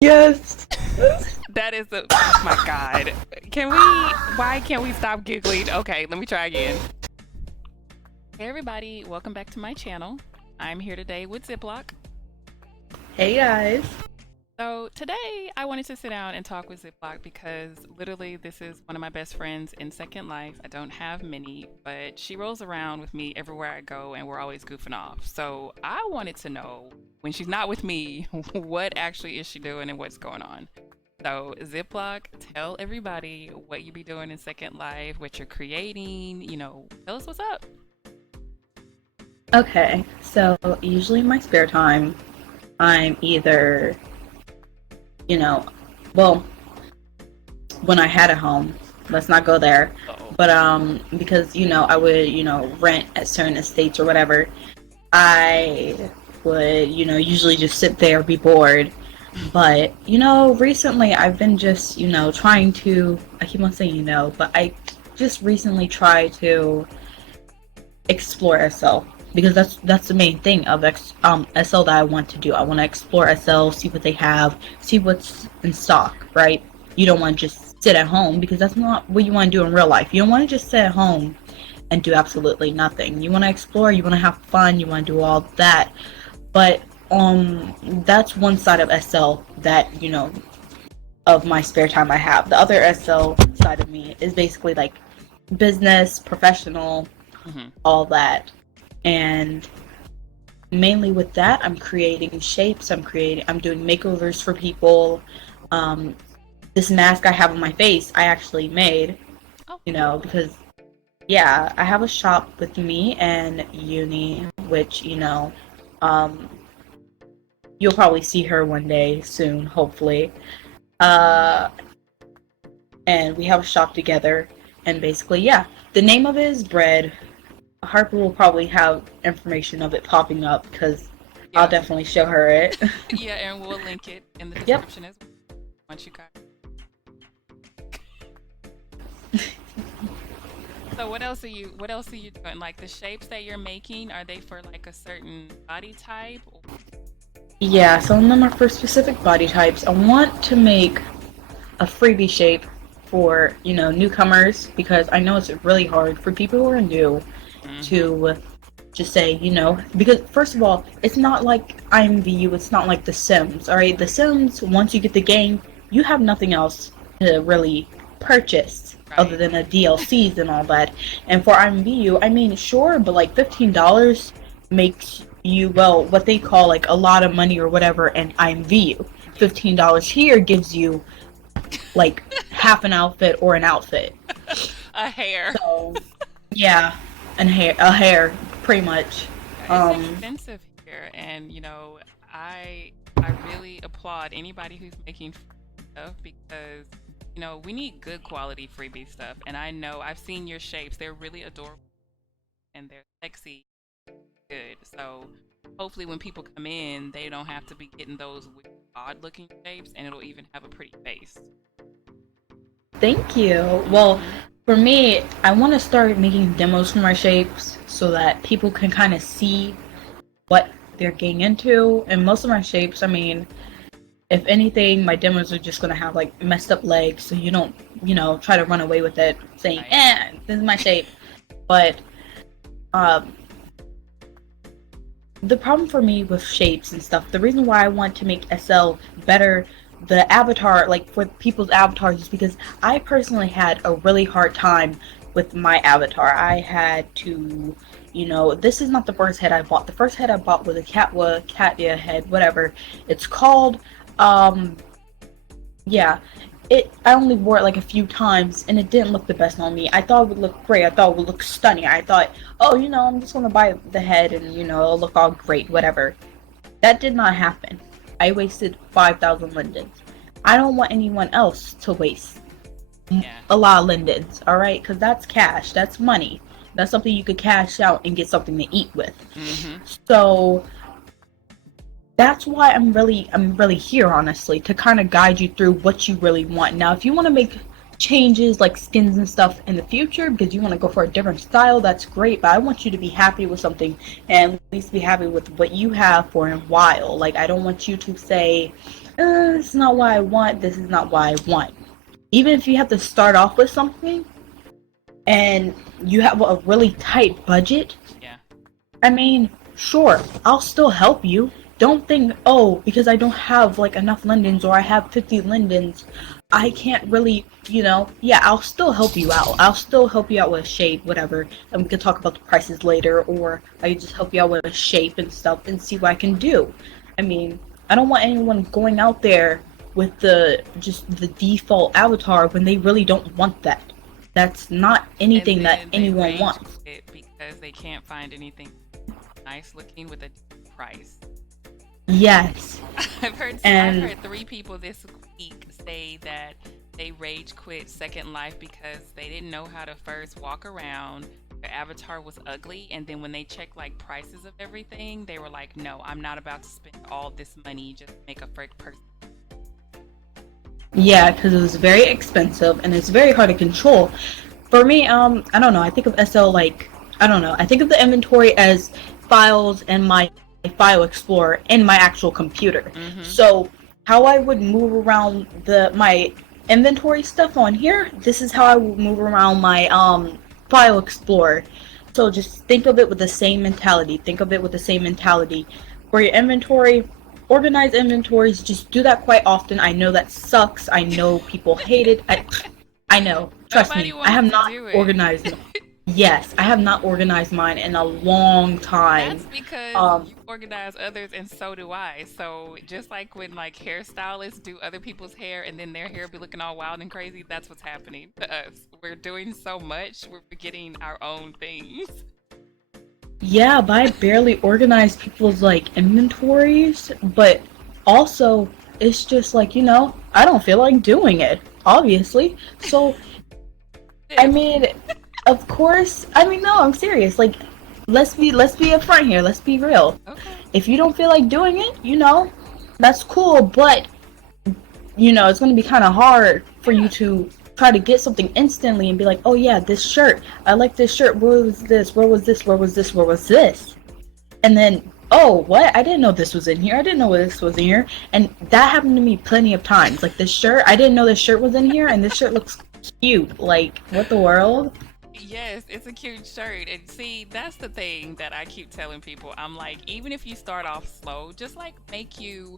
Yes. That is the oh my god. Why can't we stop giggling? Okay, let me try again. Hey everybody, welcome back to my channel. I'm here today with Ziploc. Hey guys. So today I wanted to sit down and talk with Ziploc because literally this is one of my best friends in Second Life. I don't have many, but she rolls around with me everywhere I go and we're always goofing off. So I wanted to know when she's not with me, what actually is she doing and what's going on. So Ziploc, tell everybody what you be doing in Second Life, what you're creating, tell us what's up. Okay, so usually in my spare time, I'm either, you know, well, when I had a home, let's not go there, Uh-oh. but because I would rent at certain estates or whatever, I would usually just sit there, be bored. But recently I've been just trying to. I keep on saying but I just recently try to explore SL because that's the main thing of SL that I want to do. I want to explore SL, see what they have, see what's in stock, right? You don't want to just sit at home because that's not what you want to do in real life. You don't want to just sit at home and do absolutely nothing. You want to explore, you want to have fun, you want to do all that. But that's one side of SL that of my spare time I have. The other SL side of me is basically like business, professional, Hmm. all that. And mainly with that, I'm creating shapes. I'm doing makeovers for people. Um, this mask I have on my face, I actually made, Oh, cool. because yeah, I have a shop with me and Uni, which um, you'll probably see her one day soon, hopefully. Uh, and we have a shop together. And basically, yeah, the name of it is Bread. Harper will probably have information of it popping up because I'll Yeah. definitely show her it. Yeah, and we'll link it in the Yep. description as well once you guys. So what else are you doing? Like the shapes that you're making, are they for like a certain body type? Yeah, some of them are for specific body types. I want to make a freebie shape for, newcomers because I know it's really hard for people who are new Mm-hmm. to just say, because first of all, it's not like IMVU, it's not like The Sims, alright? The Sims, once you get the game, you have nothing else to really purchase other Right. than the DLCs and all that. And for IMVU, I mean, sure, but like $15 makes you, well, what they call like a lot of money or whatever, and IMVU. Yeah. $15 here gives you like half an outfit or an outfit. A hair. So, yeah, and a hair, pretty much. Yeah, it's Um, expensive here, and I really applaud anybody who's making free stuff because we need good quality freebie stuff. And I know I've seen your shapes; they're really adorable and they're sexy, good. So hopefully, when people come in, they don't have to be getting those weird, odd-looking shapes, and it'll even have a pretty face. Thank you. Well, Hmm. for me, I want to start making demos for my shapes so that people can kind of see what they're getting into. And most of my shapes, I mean, if anything, my demos are just gonna have like messed up legs, so you don't, try to run away with it, saying, Right. this is my shape." But um, the problem for me with shapes and stuff, the reason why I want to make SL better, the avatar, like for people's avatars, is because I personally had a really hard time with my avatar. I had to, this is not the first head I bought. The first head I bought was a Katya head, whatever it's called. Um, yeah, I only wore it like a few times and it didn't look the best on me. I thought it would look great. I thought it would look stunning. I thought, oh, I'm just gonna buy the head and it'll look all great, whatever. That did not happen. I wasted 5,000 lindens. I don't want anyone else to waste Yeah. a lot of lindens, all right? Because that's cash. That's money. That's something you could cash out and get something to eat with. Hmm. So that's why I'm really here, honestly, to kind of guide you through what you really want. Now if you want to make changes like skins and stuff in the future because you want to go for a different style, that's great, but I want you to be happy with something and at least be happy with what you have for a while. Like, I don't want you to say, this is not what I want, this is not what I want. Even if you have to start off with something and you have a really tight budget, Yeah. I mean, sure, I'll still help you. Don't think, oh, because I don't have like enough lindens or I have 50 lindens, I can't really, yeah, I'll still help you out. I'll still help you out with a shape, whatever, and we can talk about the prices later, or I can just help you out with a shape and stuff and see what I can do. I mean, I don't want anyone going out there with just the default avatar when they really don't want that. That's not anything And that then they anyone rage wants. quit because they can't find anything nice looking with a decent price. Yes. I've And heard 3 people this week say that they rage quit Second Life because they didn't know how to first walk around. Their avatar was ugly, and then when they checked like prices of everything, they were like, "No, I'm not about to spend all this money just to make a fake person." yeah, because it was very expensive and it's very hard to control. For me, I don't know. I think of SL like, I don't know. I think of the inventory as files in my file explorer in my actual computer. Mm-hmm. So how I would move around my inventory stuff on here, this is how I would move around my file explorer. So just think of it with the same mentality. Think of it with the same mentality. For your inventory, organize inventories. Just do that quite often. I know that sucks. I know people hate it. I know. Trust Nobody me. I wants have to not do it. organized. Yes, I have not organized mine in a long time. That's because Um, you organize others and so do I. So just like when like hairstylists do other people's hair and then their hair be looking all wild and crazy, that's what's happening to us. We're doing so much, we're forgetting our own things. yeah, but I barely organize people's like inventories, but also it's just like, I don't feel like doing it, obviously. So, I This. mean, of course, I mean, no, I'm serious. Like, let's be upfront here. Let's be real. Okay. If you don't feel like doing it, that's cool, but it's going to be kind of hard for you Yeah. to try to get something instantly and be like, oh yeah, this shirt, I like this shirt. Where was this? Where was this? Where was this? Where was this? And then, oh, what? I didn't know this was in here. I didn't know this was in here. And that happened to me plenty of times. Like this shirt, I didn't know this shirt was in here, and this shirt looks cute. Like, what the world? Yes, it's a cute shirt. And see, that's the thing that I keep telling people. I'm like, even if you start off slow, just like make you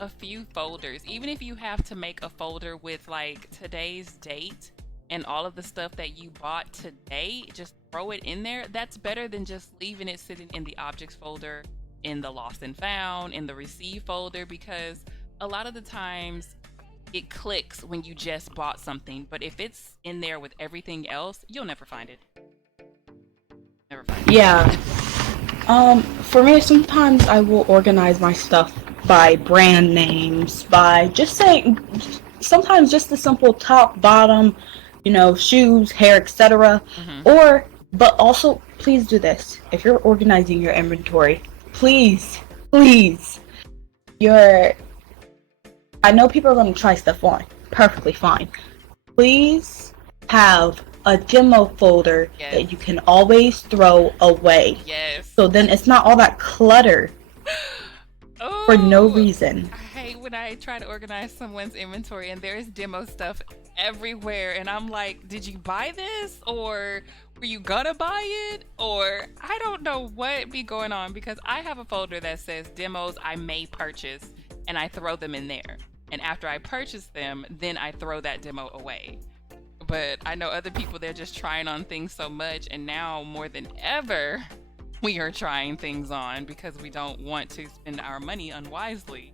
a few folders. Even if you have to make a folder with like today's date and all of the stuff that you bought today, just throw it in there. That's better than just leaving it sitting in the objects folder, in the lost and found, in the receive folder, because a lot of the times it clicks when you just bought something, but if it's in there with everything else, you'll never find it. Never find it. Yeah. For me, sometimes I will organize my stuff by brand names, by just saying, sometimes just the simple top, bottom, shoes, hair, etc. Hmm. But also, please do this. If you're organizing your inventory, please, your I know people are going to try stuff on. Perfectly fine. Please have a demo folder Yes. that you can always throw away. Yes. So then it's not all that clutter for no Oh, reason. I hate when I try to organize someone's inventory and there's demo stuff everywhere, and I'm like, did you buy this, or were you gonna buy it, or I don't know what be going on, because I have a folder that says demos I may purchase, and I throw them in there. And after I purchase them, then I throw that demo away. But I know other people, they're just trying on things so much, and now more than ever, we are trying things on because we don't want to spend our money unwisely.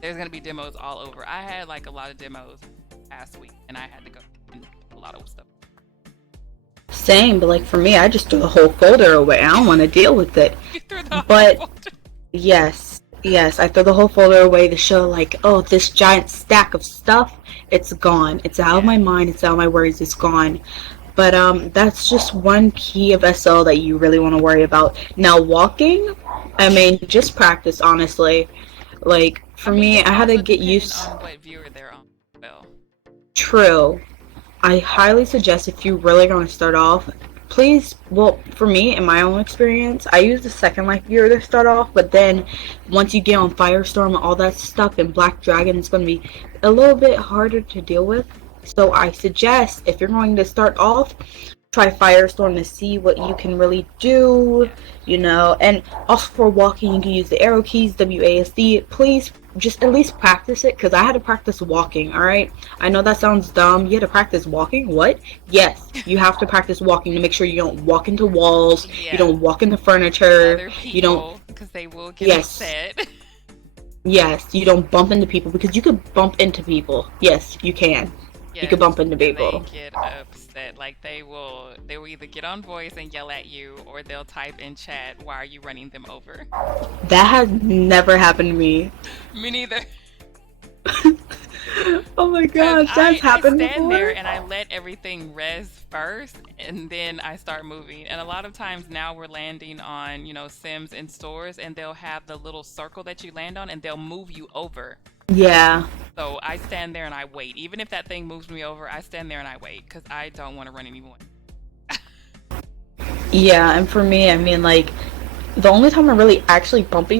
There's gonna be demos all over. I had like a lot of demos last week, and I had to go and a lot of stuff. Same, but like for me, I just threw the whole folder away. I don't want to deal with it. You threw the But- whole folder. Yes, I throw the whole folder away to show like, oh, this giant stack of stuff, it's gone. It's out of my mind, it's out of my worries, it's gone. But that's just one key of SL that you really want to worry about. Now walking, I mean, just practice, honestly. Like for me, it's I had to also get dependent used. on what viewer they're on. Well, True. I highly suggest if you really going to start off, please, well, for me, in my own experience, I use the Second Life gear to start off, but then once you get on Firestorm and all that stuff and Black Dragon, it's going to be a little bit harder to deal with. So I suggest, if you're going to start off, try Firestorm to see what you can really do, you know. And also for walking, you can use the arrow keys, WASD. Please just at least practice it, because I had to practice walking, alright? I know that sounds dumb. You had to practice walking? What? Yes, you have to practice walking to make sure you don't walk into walls, Yeah. you don't walk into furniture, Other people, you don't, because they will get yes, upset. yes, you don't bump into people, because you could bump into people. Yes, you can. You could bump into And people. they get upset. Like they will either get on voice and yell at you, or they'll type in chat, "Why are you running them over?" That has never happened to me. Me neither. Oh my 'Cause gosh, that's happened I stand before? there and I let everything res first, and then I start moving. And a lot of times now we're landing on, Sims in stores, and they'll have the little circle that you land on, and they'll move you over. Yeah. So I stand there and I wait. Even if that thing moves me over, I stand there and I wait because I don't want to run anyone. Yeah, and for me, I mean, like, the only time I really actually bump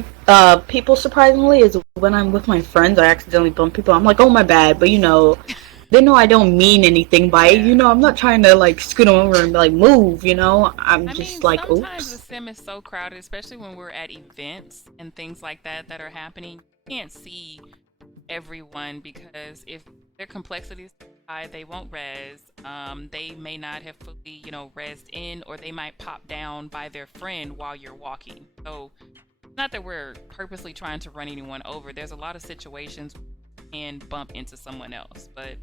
people, surprisingly, is when I'm with my friends. I accidentally bump people. I'm like, oh, my bad. But, they know I don't mean anything by it. Yeah. I'm not trying to, like, scoot over and, like, move, I'm I just mean, like, sometimes the oops. sim is so crowded, especially when we're at events and things like that are happening. You can't see everyone because if their complexity is high, they won't res. They may not have fully, resed in, or they might pop down by their friend while you're walking. So, not that we're purposely trying to run anyone over. There's a lot of situations where you can bump into someone else, but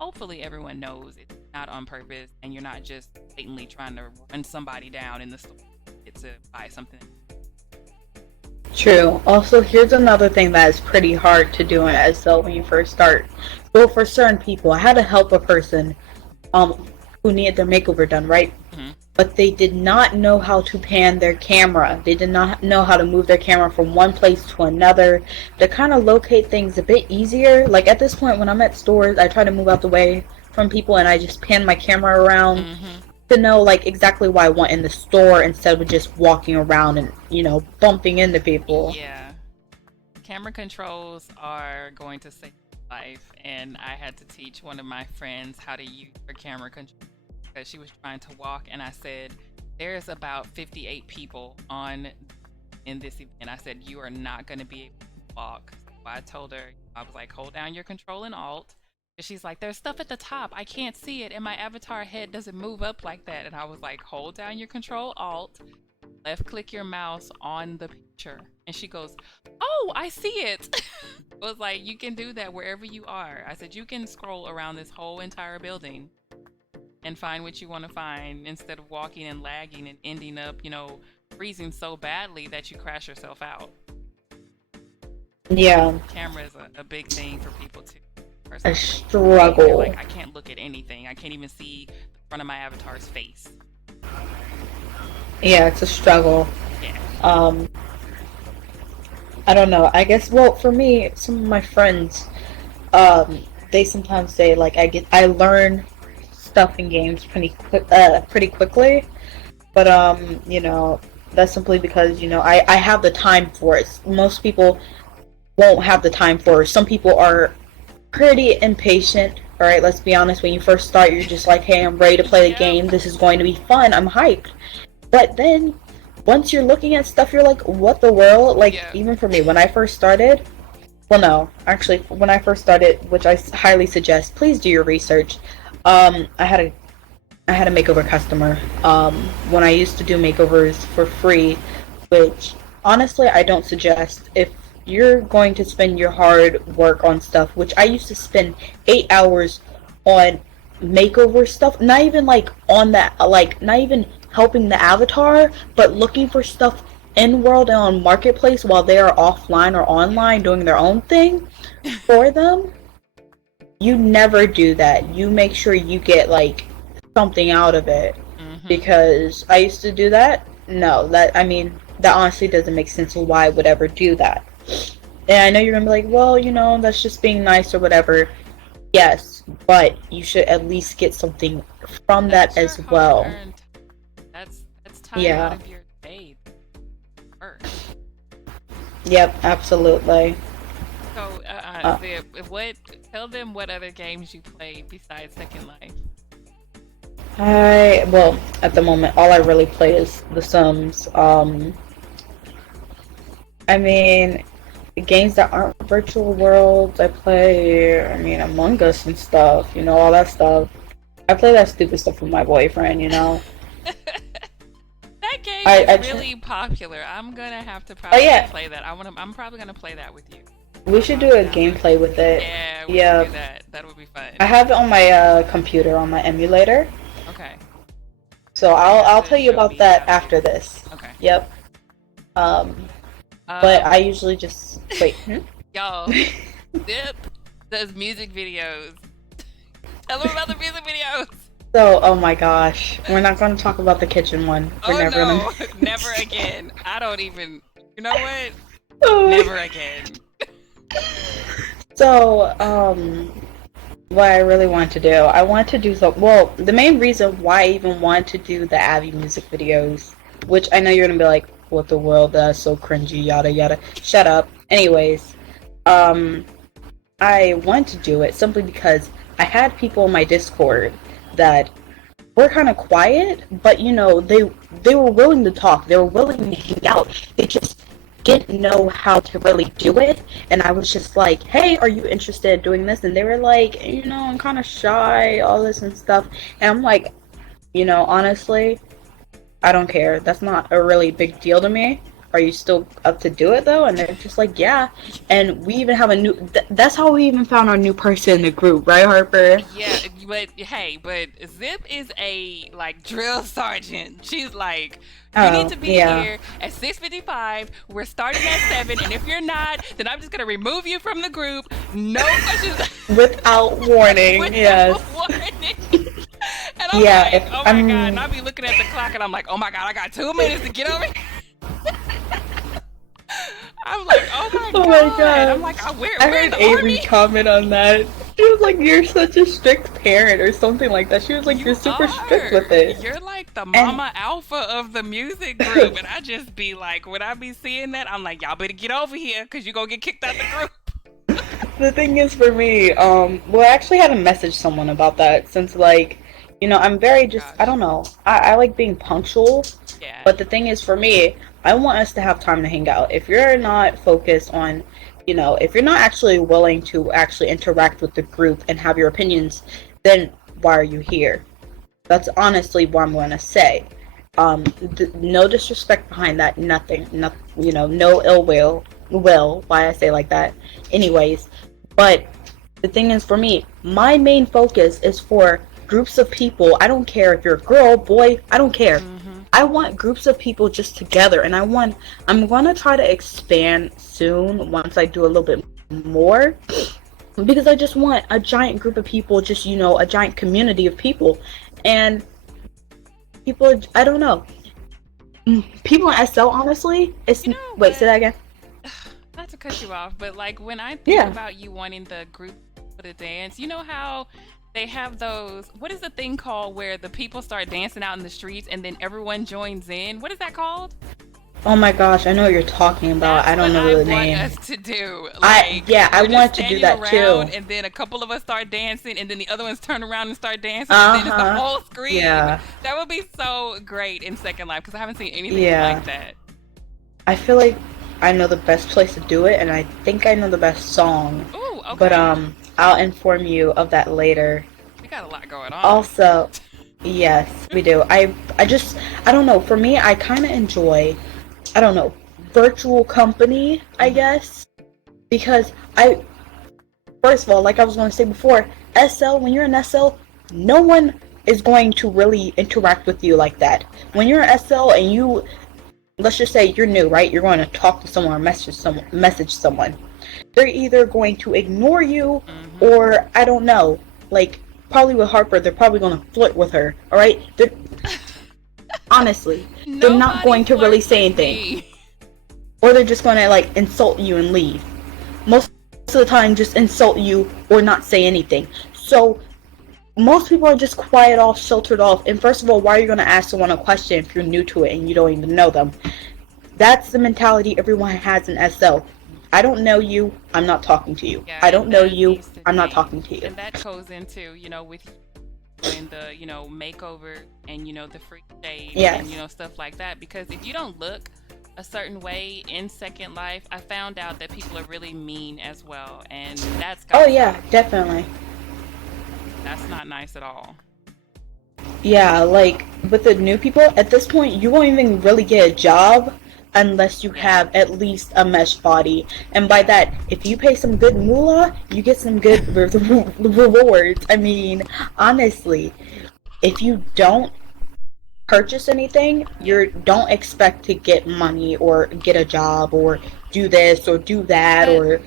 hopefully everyone knows it's not on purpose and you're not just blatantly trying to run somebody down in the store to buy something. True. Also, here's another thing that is pretty hard to do as though when you first start. Well, for certain people, I had to help a person who needed their makeover done, right? Mhm. But they did not know how to pan their camera. They did not know how to move their camera from one place to another to kind of locate things a bit easier. Like at this point, when I'm at stores, I try to move out the way from people and I just pan my camera around Mhm. to know like exactly what I want in the store instead of just walking around and bumping into people. Yeah. Camera controls are going to save life, and I had to teach one of my friends how to use her camera control because she was trying to walk, and I said, "There's about 58 people in this event." I said, "You are not going to be able to walk." So I told her, I was like, "Hold down your control and alt." And she's like, "There's stuff at the top. I can't see it, and my avatar head doesn't move up like that." And I was like, "Hold down your control alt, left click your mouse on the picture." And she goes, "Oh, I see it." I was like, "You can do that wherever you are." I said, "You can scroll around this whole entire building and find what you want to find instead of walking and lagging and ending up, freezing so badly that you crash yourself out." Yeah, Camera is a big thing for people too. a Personally, struggle. like I can't look at anything. I can't even see the front of my avatar's face. Yeah, it's a struggle. Yeah. Um, I don't know. I guess, well, for me, some of my friends, they sometimes say like I learn stuff in games pretty quickly, but that's simply because I have the time for it. Most people won't have the time for it. Some people are pretty impatient. All right, let's be honest. When you first start, you're just like, "Hey, I'm ready to play the Yep. game. This is going to be fun. I'm hyped." But then, once you're looking at stuff, you're like, "What the world?" Like, Yeah. even for me, when I first started, well, no, actually, when I first started, which I highly suggest, please do your research. I had a makeover customer. When I used to do makeovers for free, which honestly I don't suggest. If you're going to spend your hard work on stuff, which I used to spend 8 hours on makeover stuff, not even like on that, like not even helping the avatar, but looking for stuff in world and on marketplace while they are offline or online doing their own thing for them. You never do that. You make sure you get like something out of it, Mm-hmm. because I used to do that. No, that honestly doesn't make sense of why I would ever do that. And I know you're gonna be like, well, that's just being nice or whatever. Yes, but you should at least get something from that That's your as well. hard-earned. time Yeah. out of your day first. Yep, absolutely. So, Uh, tell them what other games you play besides Second Life. well, at the moment, all I really play is The Sims. I mean, games that aren't virtual worlds, I play, Among Us and stuff, all that stuff. I play that stupid stuff with my boyfriend, That game I, I is tr- really popular. I'm gonna have to oh probably yeah, play that. I'm probably gonna play that with you. we should do I'll a download gameplay with it. Yeah, we should Yeah, do that. That would be fun. I have it on my computer, on my emulator, Okay. so You have I'll to tell you show about me that how to after do it. this. Okay. Yep. But I usually just wait. Y'all, Zip does music videos. Tell them about the music videos. So, oh my gosh, we're not going to talk about the kitchen one. We're never no, gonna. never again. I don't even. You know what? Oh. Never again. So, what I really want to do, I want to do so. Well, the main reason why I even want to do the Abby music videos, which I know you're gonna be like, "What the world? That's so cringy." Yada yada. Shut up. Anyways, I want to do it simply because I had people in my Discord that were kind of quiet, but they were willing to talk. They were willing to hang out. They just didn't know how to really do it, and I was just like, "Hey, are you interested in doing this?" And they were like, "I'm kind of shy, all this and stuff." And I'm like, honestly, I don't care. That's not a really big deal to me. Are you still up to do it though? And they're just like, yeah. And we even have a new. That's how we even found our new person in the group, right, Harper? Yeah, but hey, but Zip is a drill sergeant. She's like, you need to be here at 6:55. We're starting at 7, and if you're not, then I'm just gonna remove you from the group. No questions. Without warning. Without yes. warning. And I'm Yeah, like, if oh my I'm- god, and I'll be looking at the clock and I'm like, oh my god, I got 2 minutes to get over here. I'm like, oh my god. I'm like, we're I in heard the Avery army. comment on that. She was like, "You're such a strict parent," or something like that. She was like, "You're super strict with it." You're like the mama alpha of the music group. And I just be like, when I be seeing that, I'm like, y'all better get over here because you're going to get kicked out the group. The thing is for me, well, I actually had to message someone about that since, I'm very just, I don't know. I like being punctual. Yeah. But the thing is for me, I want us to have time to hang out. If you're not focused on, if you're not actually willing to actually interact with the group and have your opinions, then why are you here? That's honestly what I'm going to say. No disrespect behind that, nothing, no ill will, why I say like that. Anyways, but the thing is for me, my main focus is for groups of people. I don't care if you're a girl, boy, I don't care. I want groups of people just together, and I'm gonna try to expand soon once I do a little bit more, because I just want a giant group of people, just a giant community of people, and people, I don't know, people in SL, honestly, it's wait, say that again. Not to cut you off, but when I think about you wanting the group to dance, you know how they have those, what is the thing called where the people start dancing out in the streets and then everyone joins in? What is that called? Oh my gosh, I know what you're talking about. That's I don't know the name. I want us to do. I want to do that too. And then a couple of us start dancing, and then the other ones turn around and start dancing, and then it's the whole screen. Yeah. That would be so great in Second Life because I haven't seen anything like that. I feel like I know the best place to do it, and I think I know the best song. Ooh, okay. But I'll inform you of that later. We got a lot going on. Also, yes, we do. I don't know. For me, I kind of enjoy, I don't know, virtual company, I guess, because first of all, like I was going to say before, SL, when you're in SL, no one is going to really interact with you like that. When you're in SL and let's just say you're new, right? You're going to talk to someone or message someone. They're either going to ignore you or, I don't know, probably with Harper, they're probably going to flirt with her, alright? Honestly, they're not going to really say anything. Or they're just going to, insult you and leave. Most of the time, just insult you or not say anything. So, most people are just quiet off, sheltered off. And first of all, why are you going to ask someone a question if you're new to it and you don't even know them? That's the mentality everyone has in SL. I don't know you, I'm not talking to you. Yeah, I and don't know that you, needs to I'm not change. talking to you. And that goes into, with doing the, makeover and, the free shave and, Yes. stuff like that. Because if you don't look a certain way in Second Life, I found out that people are really mean as well. And that's Oh gotta yeah, stop. definitely. That's not nice at all. Yeah, like with the new people, at this point, you won't even really get a job unless you Yeah. have at least a mesh body. And by Yeah. that, if you pay some good moolah, you get some good rewards. I mean, honestly, if you don't purchase anything, Yeah. you don't expect to get money or get a job or do this or do that But or,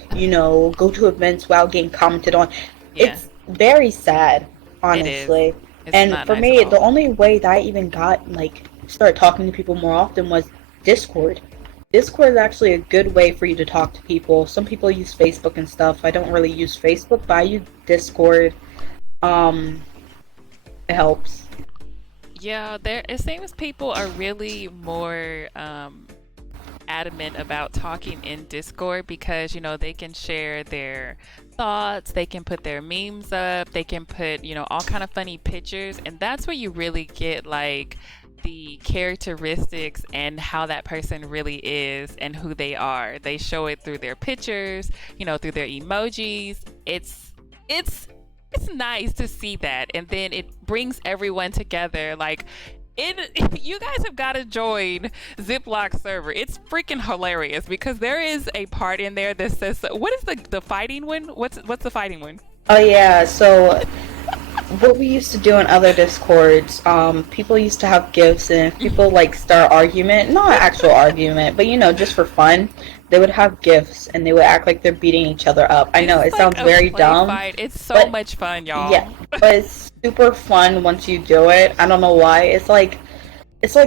go to events without getting commented on. yeah, It's very sad, it is. honestly. It's And not for nice at me, the all. only way that I even got, started talking to people more often was Discord. Discord is actually a good way for you to talk to people. Some people use Facebook and stuff. I don't really use Facebook, but I use Discord. Um, it helps. Yeah, there it seems people are really more adamant about talking in Discord because they can share their thoughts, they can put their memes up, they can put all kind of funny pictures, and that's where you really get like the characteristics and how that person really is and who they are. They show it through their pictures, through their emojis. It's it's nice to see that, and then it brings everyone together. Like, you guys have got to join Ziploc server. It's freaking hilarious because there is a part in there that says, "What is the fighting one? What's the fighting one?" Oh yeah, so what we used to do in other discords, people used to have gifts, and if people start argument, not an actual argument, but just for fun, they would have gifts and they would act like they're beating each other up. I know It's it like sounds a very play dumb, fight. It's so but much fun, yeah, y'all. but it's super fun once you do it. I don't know why. It's like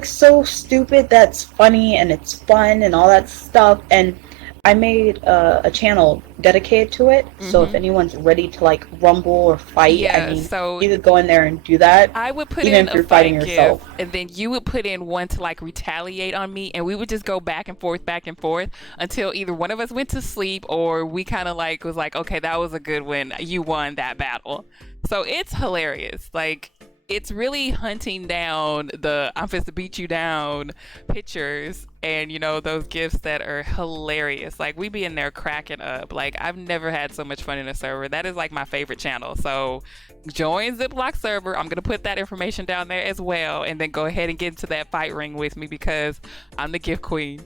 so stupid that's funny and it's fun and all that stuff. And I made a channel dedicated to it. So if Hmm. anyone's ready to rumble or fight, I Yeah, mean, so you could go in there and do that, I would put even in if a you're fighting fight gift, yourself. and then you would put in one to retaliate on me, and we would just go back and forth until either one of us went to sleep or we kind of was like, okay, that was a good win. You won that battle. So it's hilarious. Like, it's really hunting down the "I'm supposed to beat you down" pictures and those gifts that are hilarious. Like, we be in there cracking up. Like, I've never had so much fun in a server. That is like my favorite channel. So join Ziploc server. I'm gonna put that information down there as well, and then go ahead and get into that fight ring with me because I'm the gift queen.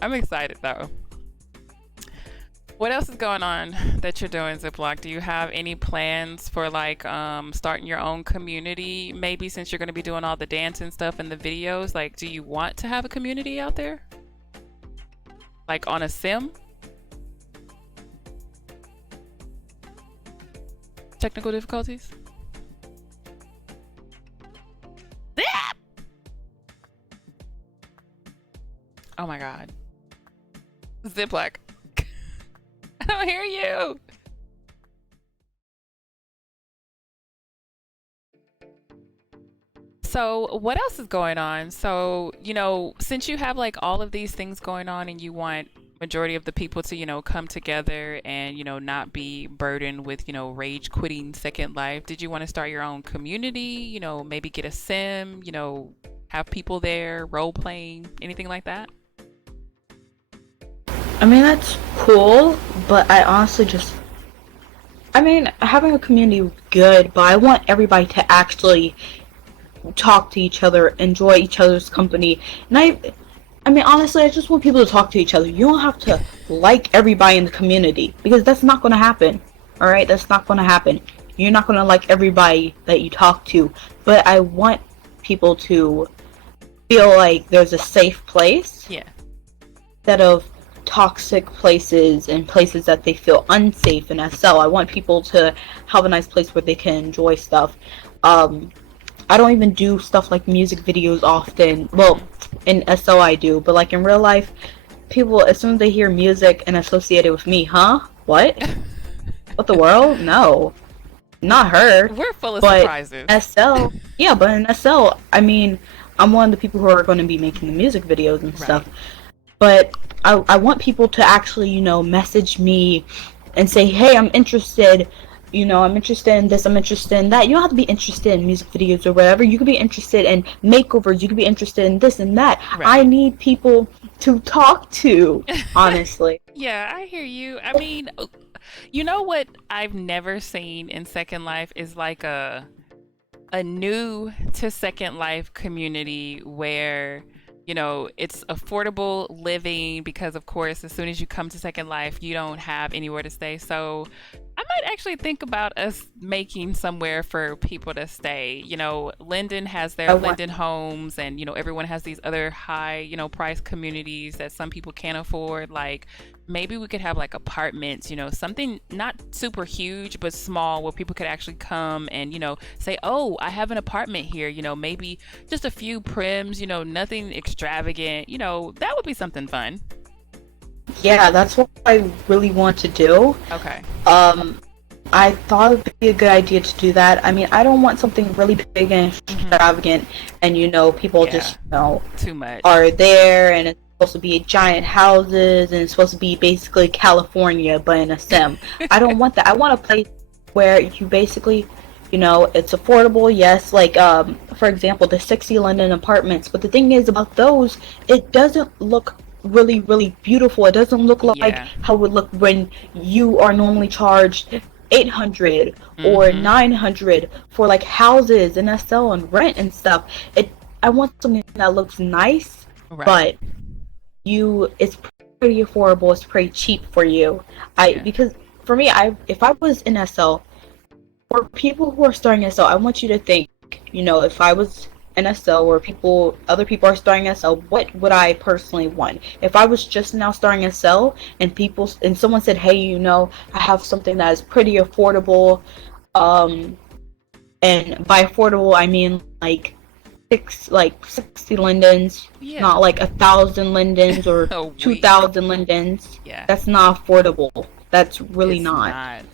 I'm excited though. What else is going on that you're doing, Ziploc? Do you have any plans for starting your own community? Maybe since you're going to be doing all the dance and stuff and the videos, do you want to have a community out there? Like on a sim? Technical difficulties? Oh my god. Ziploc. I don't hear you. So, what else is going on? So, since you have all of these things going on and you want majority of the people to, come together and, not be burdened with, rage quitting Second Life, did you want to start your own community? Maybe get a sim, have people there, role playing, anything like that? I mean, that's cool, but I honestly having a community is good, but I want everybody to actually talk to each other, enjoy each other's company. And I mean, honestly, I just want people to talk to each other. You don't have to like everybody in the community because that's not going to happen. All right, that's not going to happen. You're not going to like everybody that you talk to, but I want people to feel like there's a safe place Yeah. instead of toxic places and places that they feel unsafe in SL. I want people to have a nice place where they can enjoy stuff. I don't even do stuff like music videos often. Well, in SO I do, but in real life, people, as soon as they hear music and associate it with me, huh? What? What the world? No, not her. We're full of But surprises. SL, yeah, but in SL, I mean, I'm one of the people who are going to be making the music videos and Right. stuff. But I want people to actually, message me and say, hey, I'm interested. I'm interested in this, I'm interested in that. You don't have to be interested in music videos or whatever. You could be interested in makeovers. You could be interested in this and that. I Right. need people to talk to, honestly. Yeah, I hear you. I mean, you know what I've never seen in Second Life is like a new to Second Life community where it's affordable living because of course as soon as you come to Second Life you don't have anywhere to stay. So I might actually think about us making somewhere for people to stay. Linden has their I want, Linden homes, and everyone has these other high price communities that some people can't afford. Like maybe we could have like apartments, something not super huge but small where people could actually come and say, oh, I have an apartment here. Maybe just a few prims, nothing extravagant. That would be something fun. yeah, that's what I really want to do. Okay. Um, I thought it would be a good idea to do that. I mean, I don't want something really big and Hmm. extravagant, and people Yeah. just Too much. are there, and it's supposed to be giant houses, and it's supposed to be basically California, but in a sim. I don't want that. I want a place where you basically, it's affordable. Yes, like for example, the 60 London apartments. But the thing is about those, it doesn't look really really beautiful. It doesn't look like Yeah. how it would look when you are normally charged 800 or Hmm. 900 for like houses and SL and rent and stuff. I want something that looks nice, Right. but it's pretty affordable. It's pretty cheap for you. Yeah. Because for me, if I was in SL, for people who are starting SL, I want you to think, if I was in SL or other people are starting SL, what would I personally want? If I was just now starting SL and someone said, hey, I have something that is pretty affordable, um, and by affordable I mean like 60 lindens, Yeah. not like 1,000 lindens or A week. 2,000 lindens. Yeah. That's not affordable. That's really It's not. not.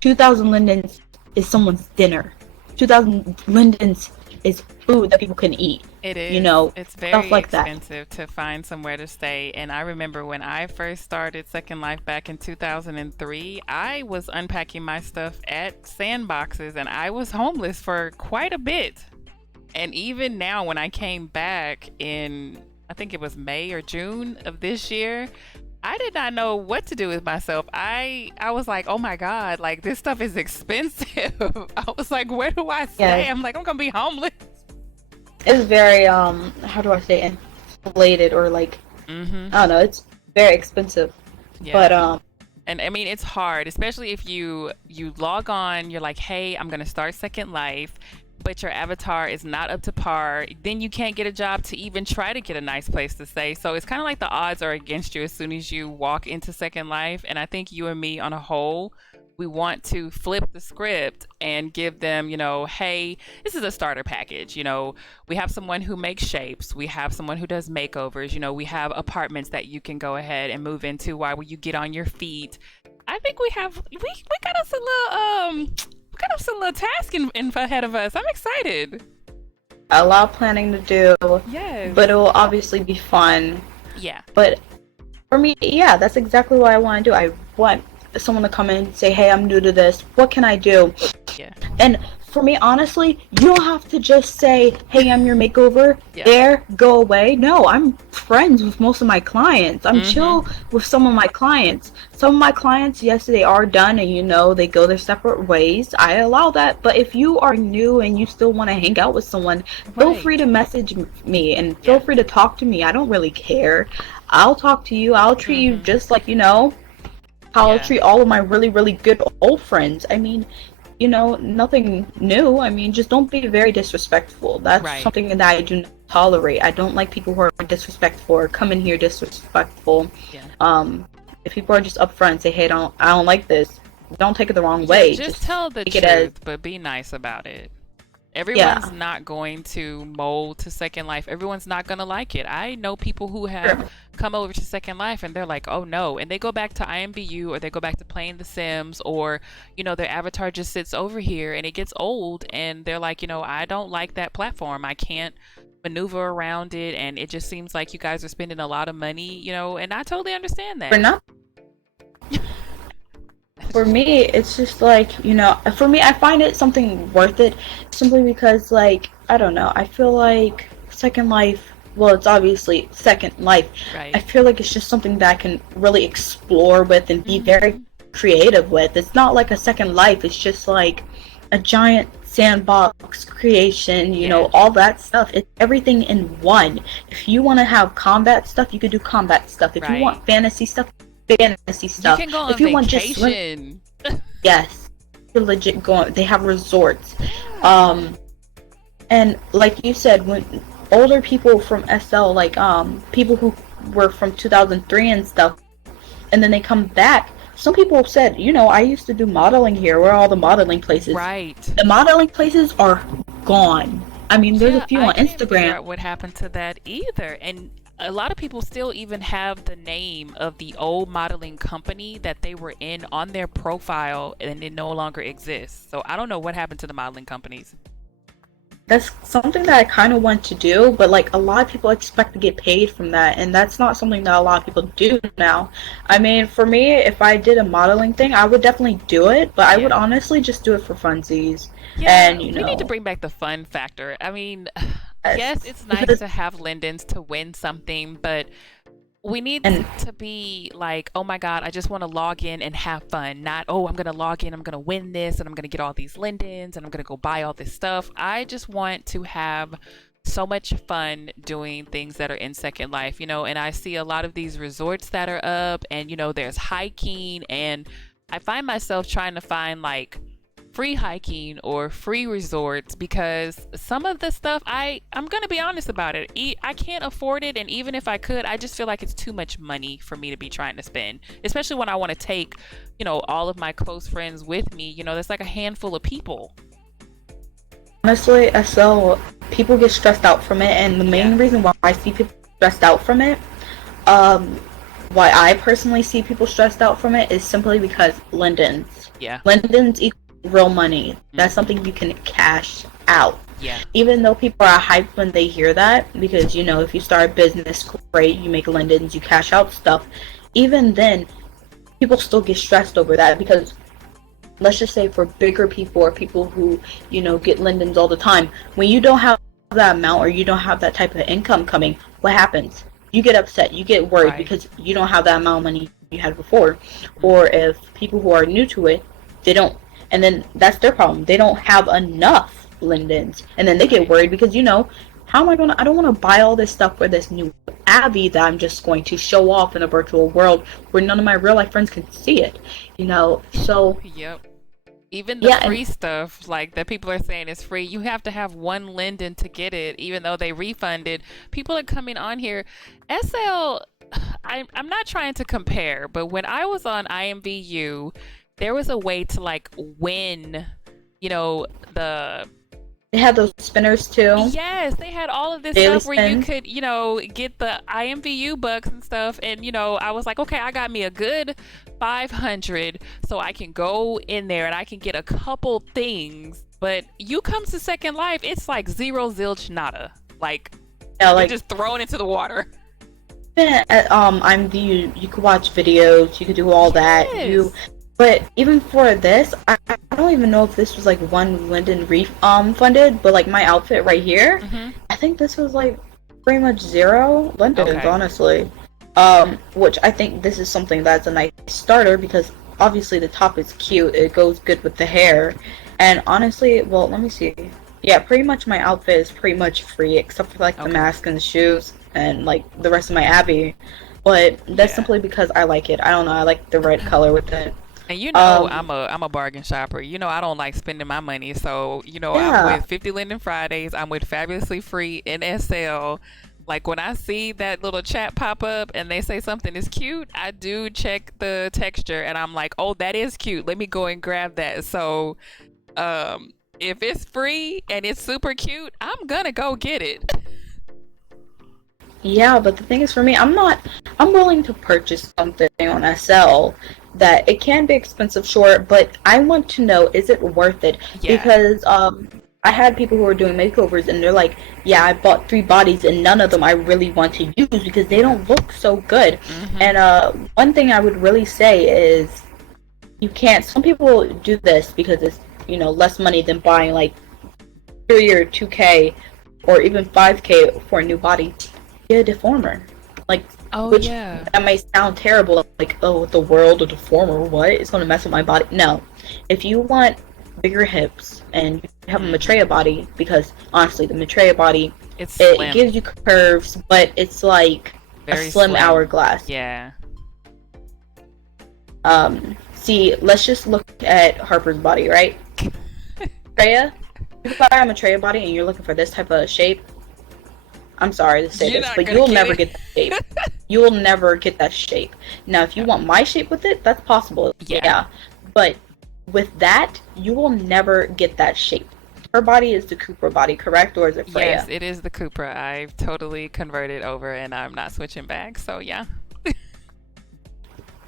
2,000 lindens is someone's dinner. 2,000 lindens is food that people can eat. It You is. know, It's stuff very like that. expensive to find somewhere to stay. And I remember when I first started Second Life back in 2003, I was unpacking my stuff at Sandboxes and I was homeless for quite a bit. And even now, when I came back in, I think it was May or June of this year, I did not know what to do with myself. I was like, oh my God, like this stuff is expensive. I was like, where do I Yeah, stay? I'm like, I'm gonna be homeless. it's very how do I say it? Inflated or like Mm-hmm. I don't know. It's very expensive, but Yeah. And I mean, it's hard, especially if you log on, you're like, "Hey, I'm going to start Second Life," but your avatar is not up to par. Then you can't get a job to even try to get a nice place to stay. So it's kind of like the odds are against you as soon as you walk into Second Life. And I think you and me on a whole, we want to flip the script and give them, hey, this is a starter package. We have someone who makes shapes. We have someone who does makeovers. We have apartments that you can go ahead and move into while you get on your feet. I think we got us a little we got us a little task in ahead of us. I'm excited. a lot of planning to do. Yes. But it will obviously be fun. Yeah. But for me, yeah, that's exactly what I want to do. I want someone to come in and say, hey, I'm new to this. What can I do? Yeah. And for me, honestly, you don't have to just say, hey, I'm your makeover. Yeah. There, go away. No, I'm friends with most of my clients. I'm Mhm. chill with some of my clients. Some of my clients, yes, they are done and they go their separate ways. I allow that. But if you are new and you still want to hang out with someone, feel Right. free to message me and feel Yeah. free to talk to me. I don't really care. I'll talk to you. I'll treat you Mhm. just like, how I'll Yeah. treat all of my really, really good old friends. I mean, nothing new. I mean, just don't be very disrespectful. That's Right. something that I do not tolerate. I don't like people who are disrespectful or come in here disrespectful. Yeah. If people are just upfront and say, "Hey, I don't like this," don't take it the wrong Yeah, way. just tell the take it as truth, but be nice about it. everyone's Yeah. not going to mold to Second Life. Everyone's not going to like it. I know people who Sure. have come over to Second Life and they're like, oh no. And they go back to IMVU or they go back to playing The Sims or, their avatar just sits over here and it gets old and they're like, I don't like that platform. I can't maneuver around it and it just seems like you guys are spending a lot of money, and I totally understand For that. not for me, it's just like, for me, I find it something worth it simply because, like, I don't know, I feel like Second Life, well, it's obviously Second Life. I Right. feel like it's just something that I can really explore with and be very Hmm. creative with. It's not like a Second Life, it's just like a giant sandbox creation, Yeah. all that stuff. It's everything in one. If you want to have combat stuff, you could do combat stuff. If you Right. want fantasy stuff, fantasy You stuff. can go on If you want just vacation. yes, you're legit going. They have resorts, Yeah. um, and like you said, when older people from SL, like people who were from 2003 and stuff, and then they come back. Some people said, I used to do modeling here. Where are all the modeling places? Right. The modeling places are gone. I mean, there's a Yeah, few I on can't figure Instagram. out what happened to that either. And a lot of people still even have the name of the old modeling company that they were in on their profile and it no longer exists. So I don't know what happened to the modeling companies. That's something that I kind of want to do, but like a lot of people expect to get paid from that, and that's not something that a lot of people do now. I mean, for me, if I did a modeling thing, I would definitely do it, but I would Yeah. honestly just do it for funsies. Yeah, And, we need to bring back the fun factor. I mean, yes, yes, it's nice because, to have Lindens to win something, but we need and to be like, oh my God, I just want to log in and have fun. Not, oh, I'm going to log in, I'm going to win this, and I'm going to get all these lindens, and I'm going to go buy all this stuff. I just want to have so much fun doing things that are in Second Life, and I see a lot of these resorts that are up, and, there's hiking, and I find myself trying to find like free hiking or free resorts because some of the stuff I'm going to be honest about it. I can't afford it and even if I could, I just feel like it's too much money for me to be trying to spend, especially when I want to take, all of my close friends with me. That's like a handful of people. honestly, SL, people get stressed out from it, and the Yeah. main reason why I see people stressed out from it, um, why I personally see people stressed out from it is simply because Lindens. Yeah. Lindens equal real money. That's Hmm. something you can cash out. Yeah. Even though people are hyped when they hear that, because if you start a business, great, you make lindens, you cash out stuff. Even then, people still get stressed over that because let's just say for bigger people or people who get lindens all the time, when you don't have that amount or you don't have that type of income coming, what happens? You get upset, you get worried Right. because you don't have that amount of money you had before. Hmm. Or if people who are new to it, they don't, and then that's their problem, they don't have enough lindens, and then they get Right. worried because how am I don't want to buy all this stuff for this new Abby that I'm just going to show off in a virtual world where none of my real life friends can see it, so Yep. Even the yeah. And free stuff, like that people are saying is free, you have to have one Linden to get it, even though they refunded. People are coming on here. SL, I'm not trying to compare, but when I was on IMVU, there was a way to like win, the they have those spinners too. yes, they had all of this Daily stuff where you spins. could, get the IMVU bucks and stuff. And, I was like, okay, I got me a good 500 so I can go in there and I can get a couple things. But you come to Second Life, it's like zero zilch nada. Like, Yeah, you're like just thrown into the water. even at you could watch videos, you could do all that. Yes. But even for this, I don't even know if this was like one Linden Reef funded, but like my outfit right here, Hmm. I think this was like pretty much zero Lindens, Okay. honestly. Which I think this is something that's a nice starter because obviously the top is cute, it goes good with the hair, and honestly, well, let me see. Yeah, pretty much my outfit is pretty much free except for like the Okay. mask and the shoes and like the rest of my Abby. But that's Yeah. simply because I like it. I don't know, I like the red color with it. And Um, I'm a bargain shopper. I don't like spending my money. So, I'm yeah, with 50 Linden Fridays. I'm with Fabulously Free in SL. Like when I see that little chat pop up and they say something is cute, I do check the texture and I'm like, oh, that is cute. Let me go and grab that. So, um, If it's free and it's super cute, I'm gonna go get it. Yeah, but the thing is, for me, I'm willing to purchase something on SL that it can be expensive, sure, but I want to know, is it worth it? Yeah. Because I had people who were doing makeovers and they're like, yeah, I bought 3 bodies and none of them I really want to use because they don't look so good. Mm-hmm. And one thing I would really say is you can't. Some people do this because it's, less money than buying like 2K or even 5K for a new body. Get a deformer. Like, Oh which yeah. that may sound terrible, like, oh, the world, a deformer, what? It's gonna mess with my body. No. If you want bigger hips and you have a Maitreya body, because honestly, the Maitreya body, It's it slim. gives you curves, but it's like Very a slim slim. hourglass. Yeah. See, let's just look at Harper's body, right? Freya, if you buy a Maitreya body and you're looking for this type of shape, I'm sorry to say You're this, not but gonna you'll get never it. get that shape. You will never get that shape. Now, if you want my shape with it, that's possible. Yeah. Yeah. But with that, you will never get that shape. Her body is the Cooper body, correct? Or is it Freya? Yes, it is the Cupra. I've totally converted over and I'm not switching back. So yeah.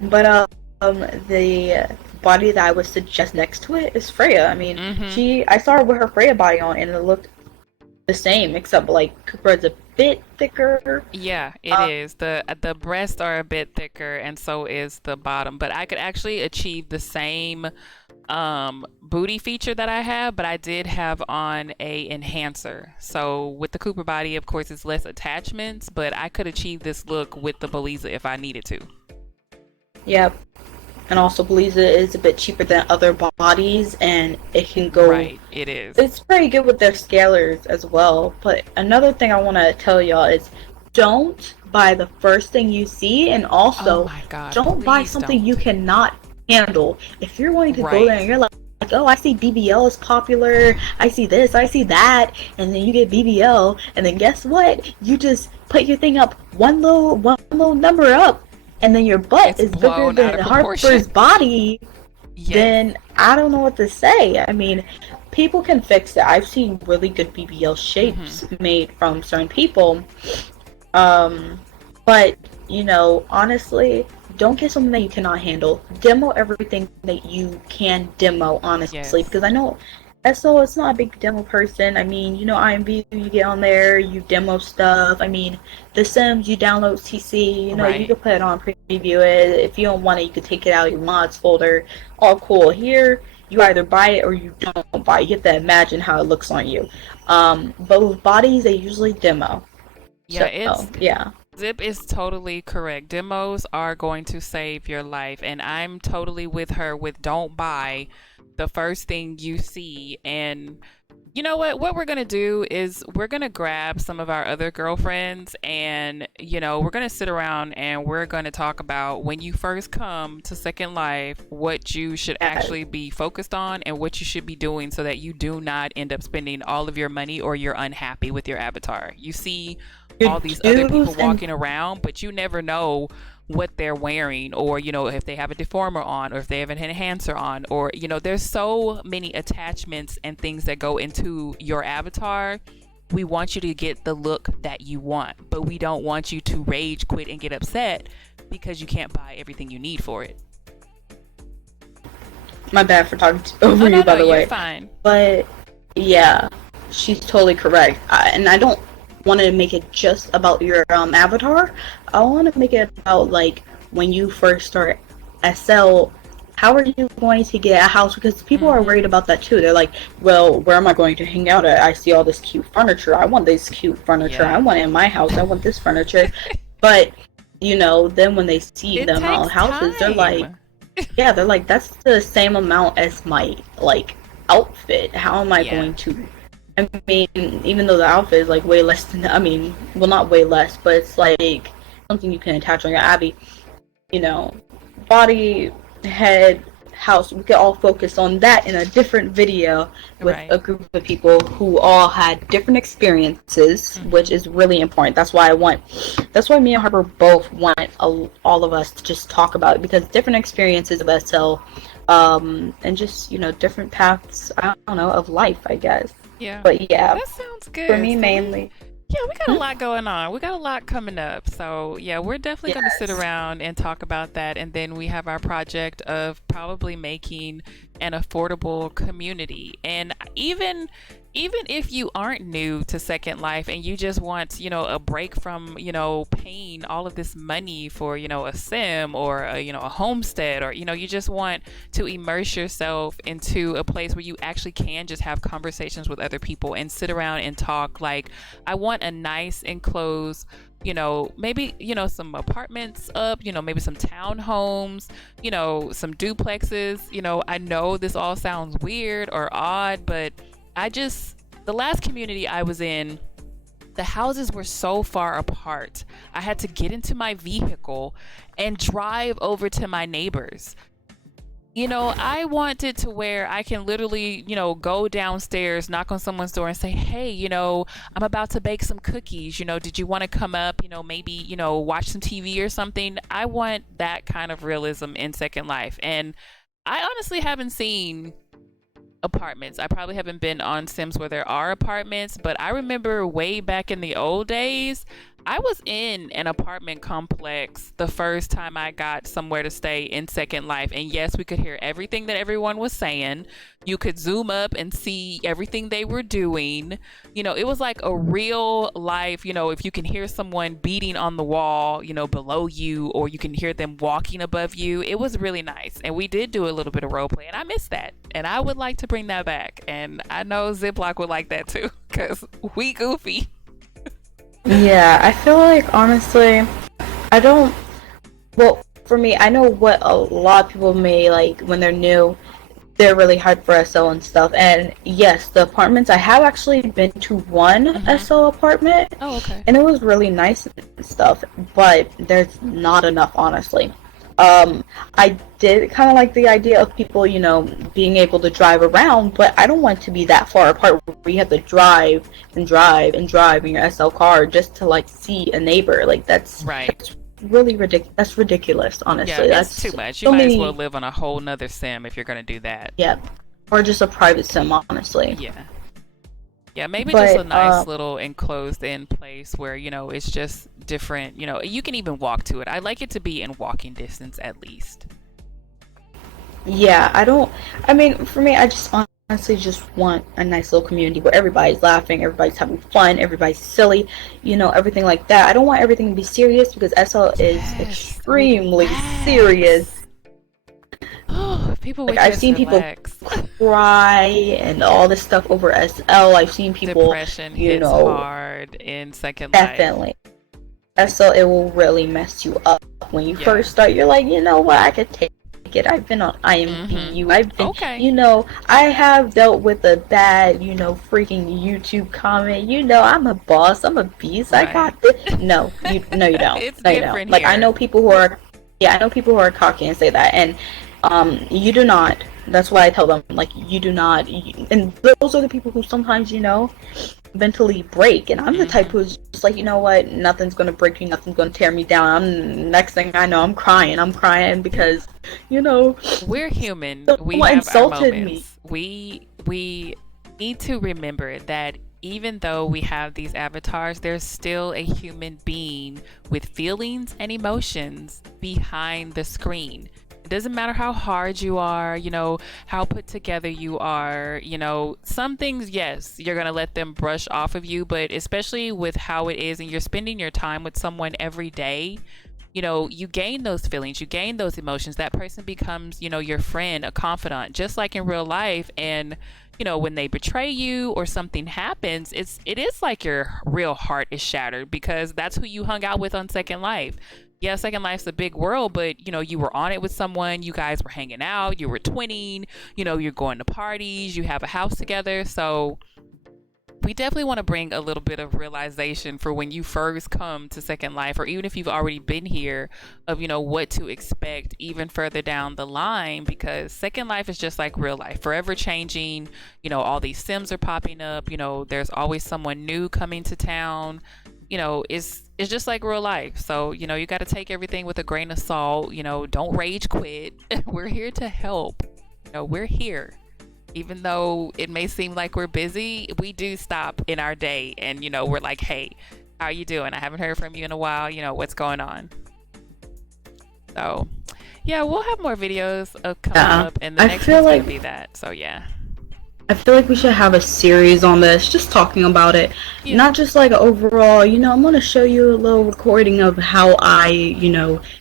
But the body that I would suggest next to it is Freya. I mean, Mhm. I saw her with her Freya body on, and it looked the same, except like Cooper is a bit thicker. Yeah, it is. The breasts are a bit thicker and so is the bottom, but I could actually achieve the same booty feature that I have, but I did have on a enhancer. So with the Cooper body, of course, it's less attachments, but I could achieve this look with the Beliza if I needed to. Yep. And also, Beliza is a bit cheaper than other bodies, and it can go. Right, it is. It's pretty good with their scalers as well. But another thing I want to tell y'all is, don't buy the first thing you see, and Oh also my God, don't buy please something you don't. cannot handle. If you're going to go there Right. and you're like, oh, I see BBL is popular, I see this, I see that, and then you get BBL, and then guess what? You just put your thing up one little number up, and then your butt It's is bigger blown out than of Harper's proportion. body. Yes. Then I don't know what to say. I mean, people can fix it. I've seen really good BBL shapes made from certain people. But honestly, don't get something that you cannot handle. Demo everything that you can demo, honestly, Yes. because I know SO is not a big demo person. I mean, IMV, you get on there, you demo stuff. I mean, The Sims, you download CC, you Right. can put it on, preview it. If you don't want it, you can take it out of your mods folder. All cool. Here, you either buy it or you don't buy it. You have to imagine how it looks on you. But with bodies, they usually demo. Yeah, So, yeah. Zip is totally correct. Demos are going to save your life, and I'm totally with her with don't buy the first thing you see. And you know what? What we're gonna do is we're gonna grab some of our other girlfriends, and we're gonna sit around and we're gonna talk about when you first come to Second Life, what you should actually be focused on and what you should be doing so that you do not end up spending all of your money or you're unhappy with your avatar. You see Your all these other people do's and walking around, but you never know what they're wearing, or if they have a deformer on, or if they have an enhancer on, or there's so many attachments and things that go into your avatar. We want you to get the look that you want, but we don't want you to rage quit and get upset because you can't buy everything you need for it. my bad for talking over Oh you, no, by no, the you're way. fine. But yeah, she's totally correct. And I don't want to make it just about your avatar. I want to make it about like when you first start SL. How are you going to get a house? Because people are worried about that too. They're like, well, where am I going to hang out at? I see all this cute furniture. I want this cute furniture. Yeah. I want it in my house. I want this furniture. But then when they see It the amount of takes houses, they're like, time. yeah, they're like, that's the same amount as my like outfit. How am I Yeah. going to? I mean, even though the outfit is like way less than, well, not way less, but it's like something you can attach on your Abby. Body, head, house, we could all focus on that in a different video with Right. a group of people who all had different experiences, which Mhm. is really important. That's why me and Harper both want all of us to just talk about it, because different experiences of SL, and just, different paths, I don't know, of life, I guess. Yeah. But yeah, That sounds for good. me So we mainly. Yeah, we got a Hmm? lot going on. We got a lot coming up. So, yeah, we're definitely going to sit Yes. around and talk about that. And then we have our project of probably making an affordable community. And even if you aren't new to Second Life and you just want, a break from, paying all of this money for, a sim or a homestead, or, you just want to immerse yourself into a place where you actually can just have conversations with other people and sit around and talk. Like, I want a nice enclosed, maybe, some apartments up, maybe some townhomes, some duplexes. I know this all sounds weird or odd, but the last community I was in, the houses were so far apart. I had to get into my vehicle and drive over to my neighbors. I want it to where I can literally, go downstairs, knock on someone's door and say, hey, I'm about to bake some cookies. Did you want to come up, maybe, watch some TV or something? I want that kind of realism in Second Life. And I honestly haven't seen apartments. I probably haven't been on Sims where there are apartments, but I remember way back in the old days, I was in an apartment complex the first time I got somewhere to stay in Second Life. And yes, we could hear everything that everyone was saying. You could zoom up and see everything they were doing. It was like a real life, if you can hear someone beating on the wall, below you, or you can hear them walking above you, it was really nice. And we did do a little bit of role play, and I miss that. And I would like to bring that back. And I know Ziploc would like that too, because we goofy. Yeah, I feel like honestly, I don't. Well, for me, I know what a lot of people may like when they're new. They're really hard for SL and stuff. And yes, the apartments, I have actually been to one Hmm. SL apartment, Oh, okay. and it was really nice and stuff. But there's not enough, honestly. I did kind of like the idea of people, being able to drive around, but I don't want to be that far apart where you have to drive and drive and drive in your SL car just to like see a neighbor. Like Right. that's really ridiculous. That's ridiculous, Yeah, honestly. it's That's too much. You so might as well many, live on a whole nother sim if you're going to do that. yeah, or just a private sim, honestly. Yeah. Yeah, maybe just a But nice little enclosed in place where, it's just different. You can even walk to it. I like it to be in walking distance at least. yeah, I don't. I mean, for me, I just honestly just want a nice little community where everybody's laughing, everybody's having fun, everybody's silly, everything like that. I don't want everything to be serious because SL is Yes. extremely serious. Relax. Oh, people Like would I've just seen people relax. cry and all this stuff over SL. I've seen people, Depression you hits know, hard in Second Life. definitely. SL, it will really mess you up when you Yeah. first start. You're like, you know what, I could take it. I've been on Mm-hmm. IMVU. I've been, Okay. I have dealt with a bad, freaking YouTube comment. I'm a boss. I'm a beast. I Right. got this. No, you don't. It's No, you don't. different Like I here. know people who are, yeah, I know people who are cocky and say that, and you do not. That's why I tell them, like, you do not. And those are the people who sometimes, mentally break. And I'm the type Mm-hmm. who's just like, you know what? Nothing's gonna break me. Nothing's gonna tear me down. Next thing I know, I'm crying. I'm crying because, you know, We're human. We someone have our insulted me. moments. We need to remember that even though we have these avatars, there's still a human being with feelings and emotions behind the screen. It doesn't matter how hard you are, how put together you are, some things, yes, you're going to let them brush off of you, but especially with how it is and you're spending your time with someone every day, you gain those feelings, you gain those emotions. That person becomes, your friend, a confidant, just like in real life. And, when they betray you or something happens, it is like your real heart is shattered because that's who you hung out with on Second Life. Yeah, Second Life's a big world, but you were on it with someone, you guys were hanging out, you were twinning, you're going to parties, you have a house together. So we definitely want to bring a little bit of realization for when you first come to Second Life, or even if you've already been here, of what to expect even further down the line, because Second Life is just like real life, forever changing. All these Sims are popping up. There's always someone new coming to town. It's just like real life. So, you got to take everything with a grain of salt. Don't rage quit. We're here to help. We're here. Even though it may seem like we're busy, we do stop in our day and, we're like, hey, how you doing? I haven't heard from you in a while. What's going on? So, yeah, we'll have more videos coming up, and the next one's going to be that. So, yeah. I feel like we should have a series on this, just talking about it. Yeah. Not just like overall, I'm going to show you a little recording of how I,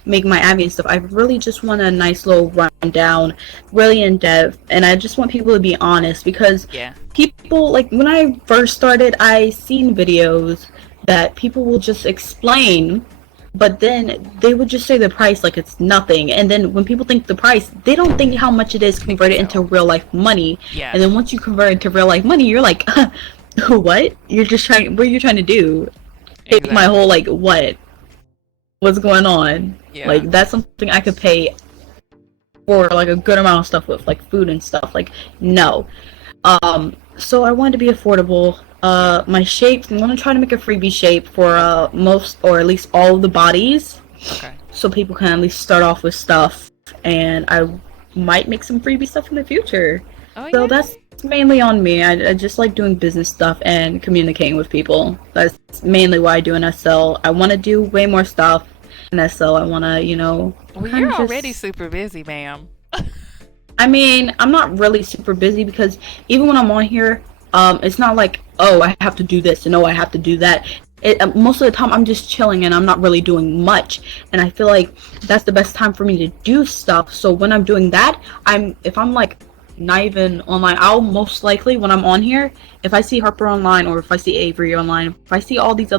make my Abby and stuff. I really just want a nice little rundown, really in depth, and I just want people to be honest, because people, like, when I first started, I seen videos that people will just explain, but then they would just say the price like it's nothing. And then when people think the price, they don't think how much it is converted into real life money. Yeah. And then once you convert it to real life money, you're like, what? You're just trying, what are you trying to do? Exactly. Take my whole, like, what's going on? Yeah. Like, that's something I could pay for, like, a good amount of stuff with, like, food and stuff. Like, no. So I wanted to be affordable. My shapes, I'm going to try to make a freebie shape for most, or at least all of the bodies. Okay. So people can at least start off with stuff, and I might make some freebie stuff in the future. Oh, so that's mainly on me. I just like doing business stuff and communicating with people. That's mainly what I do in SL. I want to do way more stuff in SL. I want to, Well, you're already super busy, ma'am. I mean, I'm not really super busy, because even when I'm on here, it's not like, oh, I have to do this and oh, I have to do that. Most of the time I'm just chilling and I'm not really doing much, and I feel like that's the best time for me to do stuff. So when I'm doing that, if I'm like not even online, I'll most likely, when I'm on here, if I see Harper online, or if I see Avery online, if I see all these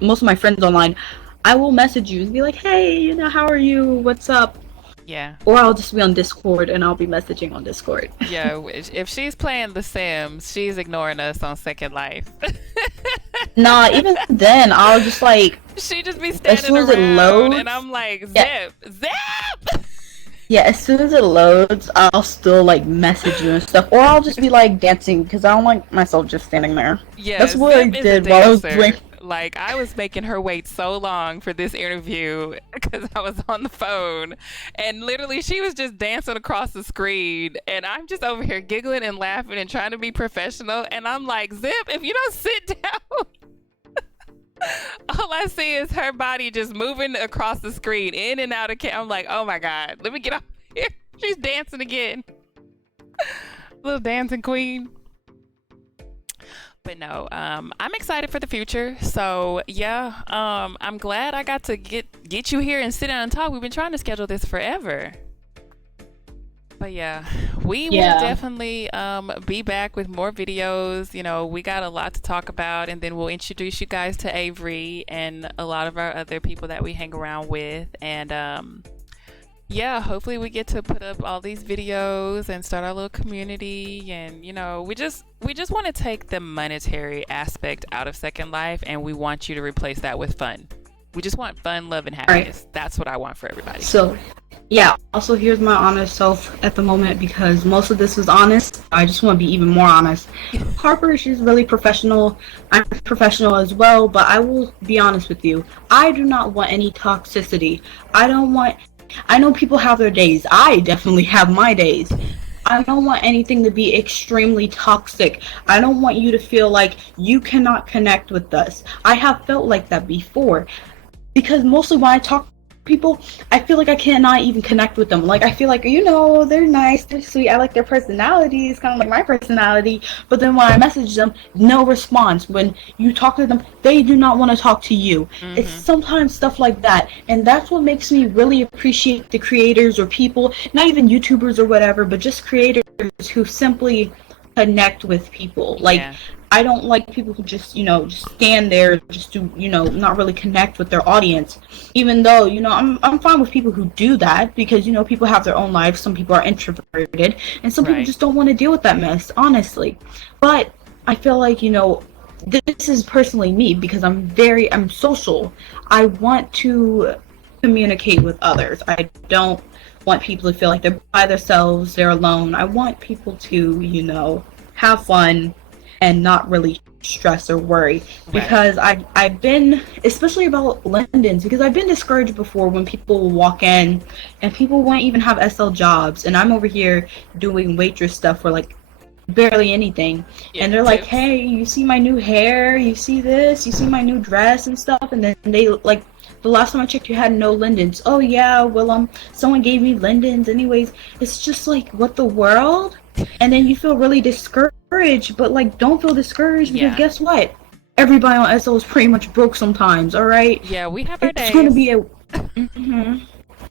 most of my friends online, I will message you and be like, hey, how are you? What's up? Yeah. Or I'll just be on Discord and I'll be messaging on Discord. Yeah, if she's playing The Sims, she's ignoring us on Second Life. Nah, even then, I'll just like... She just be standing around and I'm like, zip! Yeah, as soon as it loads, I'll still like message you and stuff. Or I'll just be like dancing, because I don't like myself just standing there. Yeah, that's what I did while I was doing... Like, I was making her wait so long for this interview because I was on the phone, and literally she was just dancing across the screen, and I'm just over here giggling and laughing and trying to be professional, and I'm like, Zip, if you don't sit down. All I see is her body just moving across the screen, in and out of I'm like, oh my God, let me get off here. She's dancing again. Little dancing queen. But no, I'm excited for the future. So yeah, I'm glad I got to get you here and sit down and talk. We've been trying to schedule this forever. But yeah, we will definitely be back with more videos. We got a lot to talk about, and then we'll introduce you guys to Avery and a lot of our other people that we hang around with. And yeah, hopefully we get to put up all these videos and start our little community. And we just want to take the monetary aspect out of Second Life, and we want you to replace that with fun. We just want fun, love, and happiness. Right. That's what I want for everybody. So yeah, also here's my honest self at the moment, because most of this is honest. I just want to be even more honest. Harper, she's really professional. I'm professional as well, but I will be honest with you. I do not want any toxicity. I know people have their days. I definitely have my days. I don't want anything to be extremely toxic. I don't want you to feel like you cannot connect with us. I have felt like that before, because mostly when I talk to people, I feel like I cannot even connect with them. Like, I feel like, they're nice, they're sweet, I like their personality, it's kind of like my personality, but then when I message them, no response. When you talk to them, they do not want to talk to you. Mm-hmm. It's sometimes stuff like that, and that's what makes me really appreciate the creators or people, not even YouTubers or whatever, but just creators who simply connect with people. Like, I don't like people who just, just stand there just to, not really connect with their audience. Even though, I'm fine with people who do that, because, people have their own lives. Some people are introverted, and some people just don't want to deal with that mess, honestly. But I feel like, this is personally me because I'm social. I want to communicate with others. I don't want people to feel like they're by themselves, they're alone. I want people to, have fun and not really stress or worry. Right. Because I've been, especially about Lindens, because I've been discouraged before when people will walk in and people won't even have SL jobs, and I'm over here doing waitress stuff for like barely anything, Yeah, and they're like, tips. hey, you see my new hair, you see this, you see my new dress and stuff, and then they like, the last time I checked you had no Lindens. Oh yeah, well someone gave me Lindens anyways. It's just like, what the world? And then you feel really discouraged, but like, don't feel discouraged, because Yeah. guess what, everybody on SL is pretty much broke sometimes. All right, Yeah, we have our it's gonna days. be a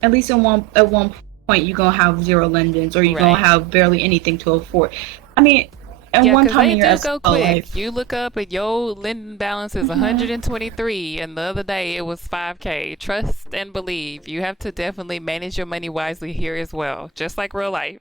at least at one point you're gonna have zero Lindens, or you're gonna Right. have barely anything to afford. I mean, at Yeah, one because time they in your do SL go quick. life. You look up and your Linden balance is Mhm. 123, and the other day it was 5K. Trust and believe. You have to definitely manage your money wisely here as well, just like real life.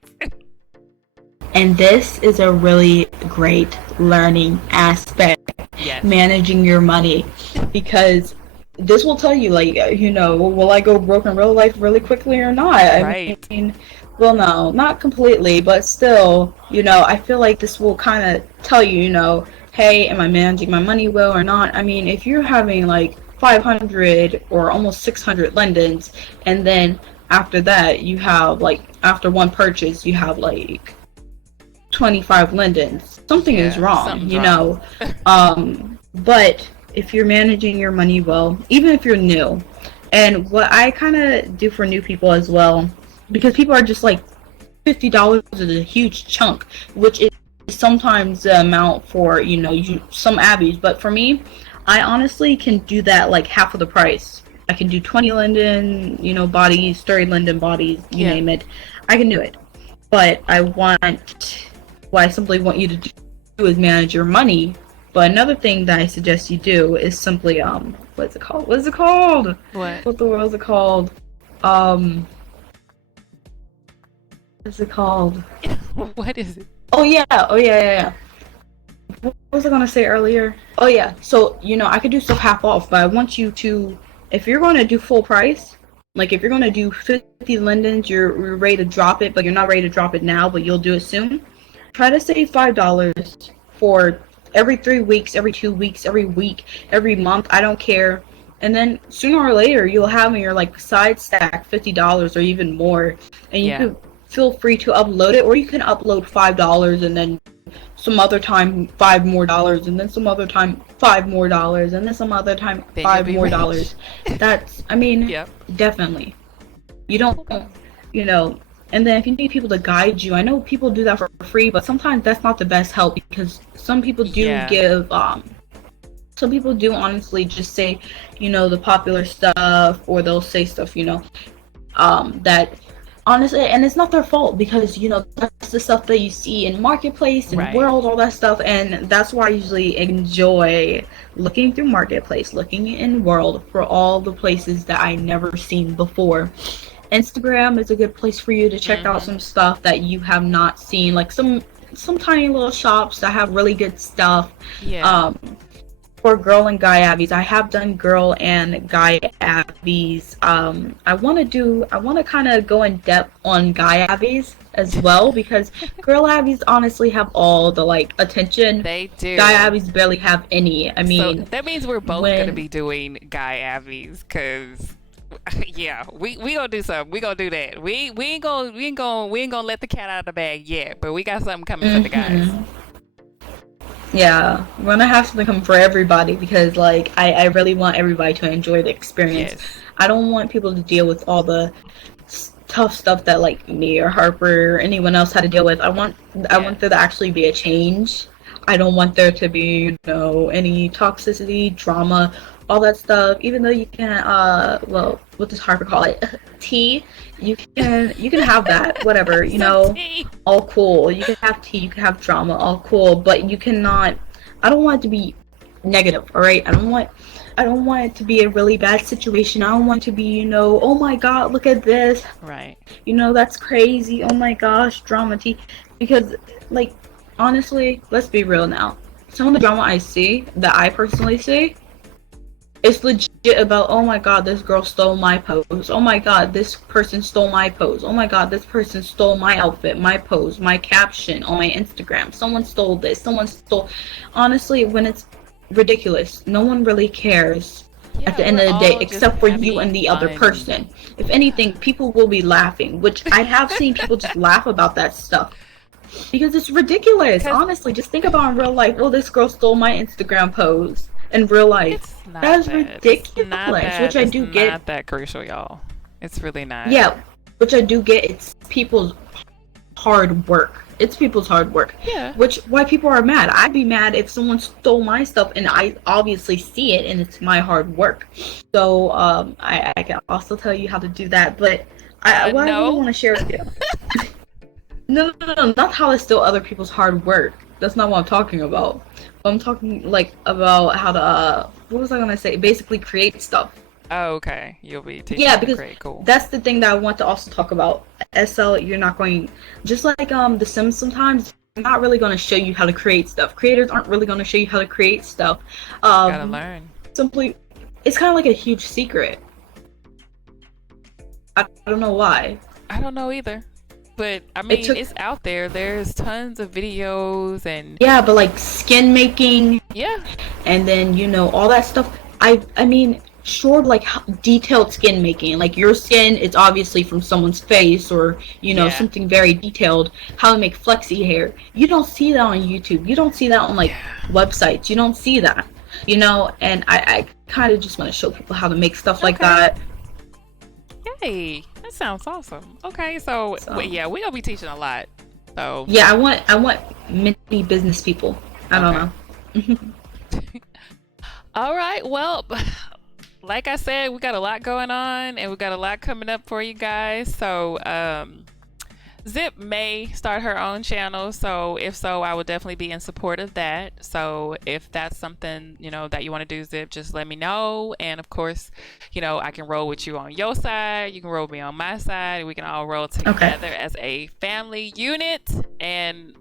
And this is a really great learning aspect, Yes. managing your money, because this will tell you, like, will I go broke in real life really quickly or not? I Right. mean, well, no, not completely, but still, I feel like this will kind of tell you, hey, am I managing my money well or not? I mean, if you're having like 500 or almost 600 lendings, and then after that, you have like, after one purchase, you have like 25 lindens, something is Yeah, wrong, something's wrong. but if you're managing your money well, even if you're new, and what I kind of do for new people as well, because people are just like, $50 is a huge chunk, which is sometimes the amount for, some abbeys, but for me, I honestly can do that like half of the price. I can do 20 linden, bodies, 30 linden bodies, you Yeah. name it. I can do it. But what I simply want you to do is manage your money. But another thing that I suggest you do is simply, what's it called? What is it called? What? What the world is it called? Um, what's it called? What is it? Oh yeah, yeah. What was I gonna say earlier? Oh yeah, so I could do stuff half off, but I want you to, if you're gonna do full price, like if you're gonna do 50 lindens, you're ready to drop it, but you're not ready to drop it now, but you'll do it soon. Try to save $5 for every 3 weeks, every 2 weeks, every week, every month. I don't care. And then sooner or later, you'll have in your like side stack $50 or even more, and you Yeah. could feel free to upload it, or you can upload $5 and then some other time $5 more, and then some other time $5 more, and then some other time Then you'll five be more rich. dollars. That's, I mean, Yep. definitely. You don't, Okay. you know. And then if you need people to guide you, I know people do that for free, but sometimes that's not the best help, because some people do Yeah. give some people do honestly just say, the popular stuff, or they'll say stuff, that honestly, and it's not their fault, because that's the stuff that you see in marketplace and Right. world, all that stuff, and that's why I usually enjoy looking through marketplace, looking in world for all the places that I never seen before. Instagram is a good place for you to check out Mhm. some stuff that you have not seen, like some tiny little shops that have really good stuff. Yeah. For girl and guy abbeys, I have done girl and guy abbeys. I want to kind of go in depth on guy abbeys as well, because girl abbeys honestly have all the like attention. They do. Guy abbeys barely have any. I So mean, that means we're both gonna when be doing guy abbeys, cause yeah, we gonna do something. We gonna do that. We ain't gonna let the cat out of the bag yet, but we got something coming for the guys. Mhm. Yeah, we're gonna have something come for everybody, because like I really want everybody to enjoy the experience. Yes. I don't want people to deal with all the tough stuff that like me or Harper or anyone else had to deal with. I want Yeah. there to actually be a change. I don't want there to be, any toxicity, drama, all that stuff. Even though you can, well, what does Harper call it? Tea. You can have that, whatever, Some tea. all cool. You can have tea, you can have drama, all cool, but you cannot. I don't want it to be negative, all right? I don't want it to be a really bad situation. I don't want it to be, oh my god, look at this. Right. That's crazy. Oh my gosh, drama tea. Because, like, honestly, let's be real now. some of the drama I see, that I personally see, it's legit about, oh my god, this girl stole my pose. Oh my god, this person stole my pose. Oh my god, this person stole my outfit, my pose, my caption on my Instagram. Someone stole this. Someone stole. Honestly, when it's ridiculous, no one really cares at the end of the day, except for you and the other person. If anything, people will be laughing, which I have seen people just laugh about that stuff. Because it's ridiculous, honestly. Just think about in real life, well, this girl stole my Instagram pose. In real life, that is ridiculous. Which I do get. It's not that crucial, y'all. It's really not. Yeah, which I do get. It's people's hard work. It's people's hard work. Yeah. Which why people are mad. I'd be mad if someone stole my stuff and I obviously see it and it's my hard work. So I can also tell you how to do that. But I really want to share with you. No, not how to steal other people's hard work. That's not what I'm talking about. I'm talking like about how to what was I gonna say? Basically create stuff. Oh, okay. You'll be teaching Yeah, because cool. That's the thing that I want to also talk about. SL, you're not going just like The Sims sometimes they're not really gonna show you how to create stuff. Creators aren't really gonna show you how to create stuff. Gotta learn. Simply it's kinda like a huge secret. I don't know why. I don't know either. But I mean, it's out there. There's tons of videos and yeah, but like skin making, yeah, and then all that stuff. I mean, sure, like detailed skin making. Like your skin is obviously from someone's face, or something very detailed. How to make flexi hair. You don't see that on YouTube. You don't see that on like websites. You don't see that. And I kind of just want to show people how to make stuff like that. Yay. That sounds awesome. Okay, so yeah, we're gonna be teaching a lot. So yeah, I want many business people. I don't know. All right, well, like I said, we got a lot going on and we got a lot coming up for you guys. So Zip may start her own channel, so if so, I will definitely be in support of that. So if that's something that you want to do, Zip, just let me know. And of course, I can roll with you on your side, you can roll with me on my side, and we can all roll together as a family unit. And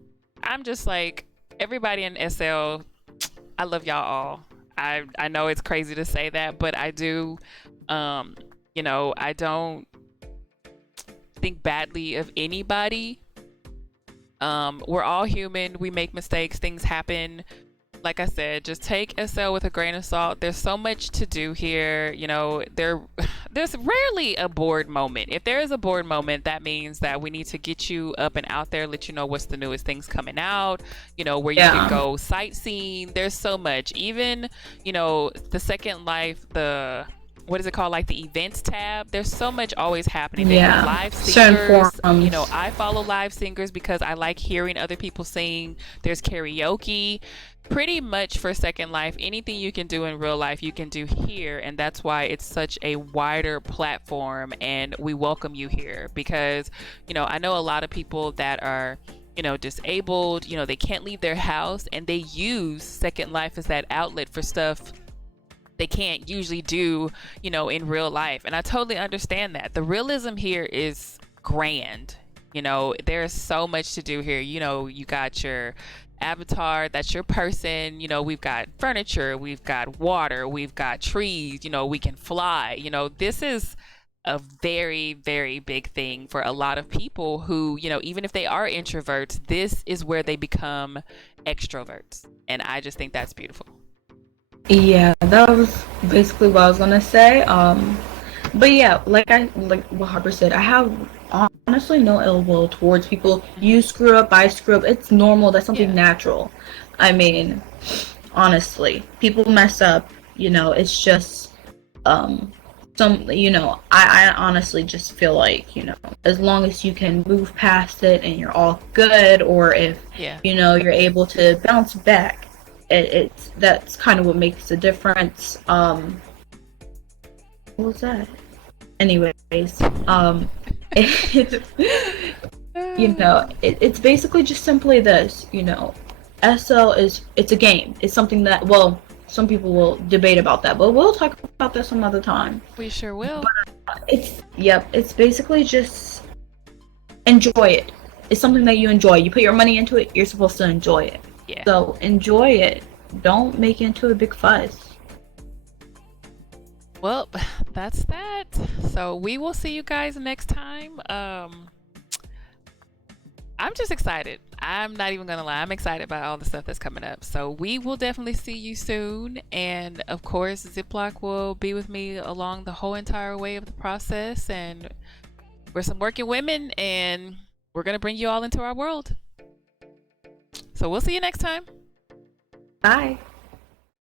I'm just like, everybody in SL, I love y'all all. I know it's crazy to say that, but I do. I don't think badly of anybody. We're all human. We make mistakes. Things happen. Like I said, just take SL with a grain of salt. There's so much to do here. There's rarely a bored moment. If there is a bored moment, that means that we need to get you up and out there, let you know what's the newest things coming out, where you can go sightseeing. There's so much. Even, the Second Life, what is it called? Like the events tab. There's so much always happening. They have live singers. I follow live singers because I like hearing other people sing. There's karaoke. Pretty much for Second Life, anything you can do in real life, you can do here. And that's why it's such a wider platform. And we welcome you here because, I know a lot of people that are disabled, they can't leave their house, and they use Second Life as that outlet for stuff they can't usually do, in real life. And I totally understand that. The realism here is grand. There's so much to do here. You got your avatar, that's your person. We've got furniture, we've got water, we've got trees, we can fly. This is a very, very big thing for a lot of people who, even if they are introverts, this is where they become extroverts. And I just think that's beautiful. Yeah, that was basically what I was gonna say. But yeah, like what Harper said, I have honestly no ill will towards people. You screw up, I screw up. It's normal. That's something natural. I mean, honestly, people mess up. It's just I honestly just feel like as long as you can move past it and you're all good, or if you're able to bounce back. That's kind of what makes the difference. What was that? Anyways, it's basically just simply this. SL it's a game. It's something that, well, some people will debate about that, but we'll talk about this some other time. We sure will. But it's basically just enjoy it. It's something that you enjoy. You put your money into it, you're supposed to enjoy it. Yeah. So enjoy it. Don't make it into a big fuss. Well, that's that. So we will see you guys next time. I'm just excited. I'm not even gonna lie. I'm excited about all the stuff that's coming up. So we will definitely see you soon. And of course, Ziploc will be with me along the whole entire way of the process. And we're some working women, and we're gonna bring you all into our world. So we'll see you next time. Bye.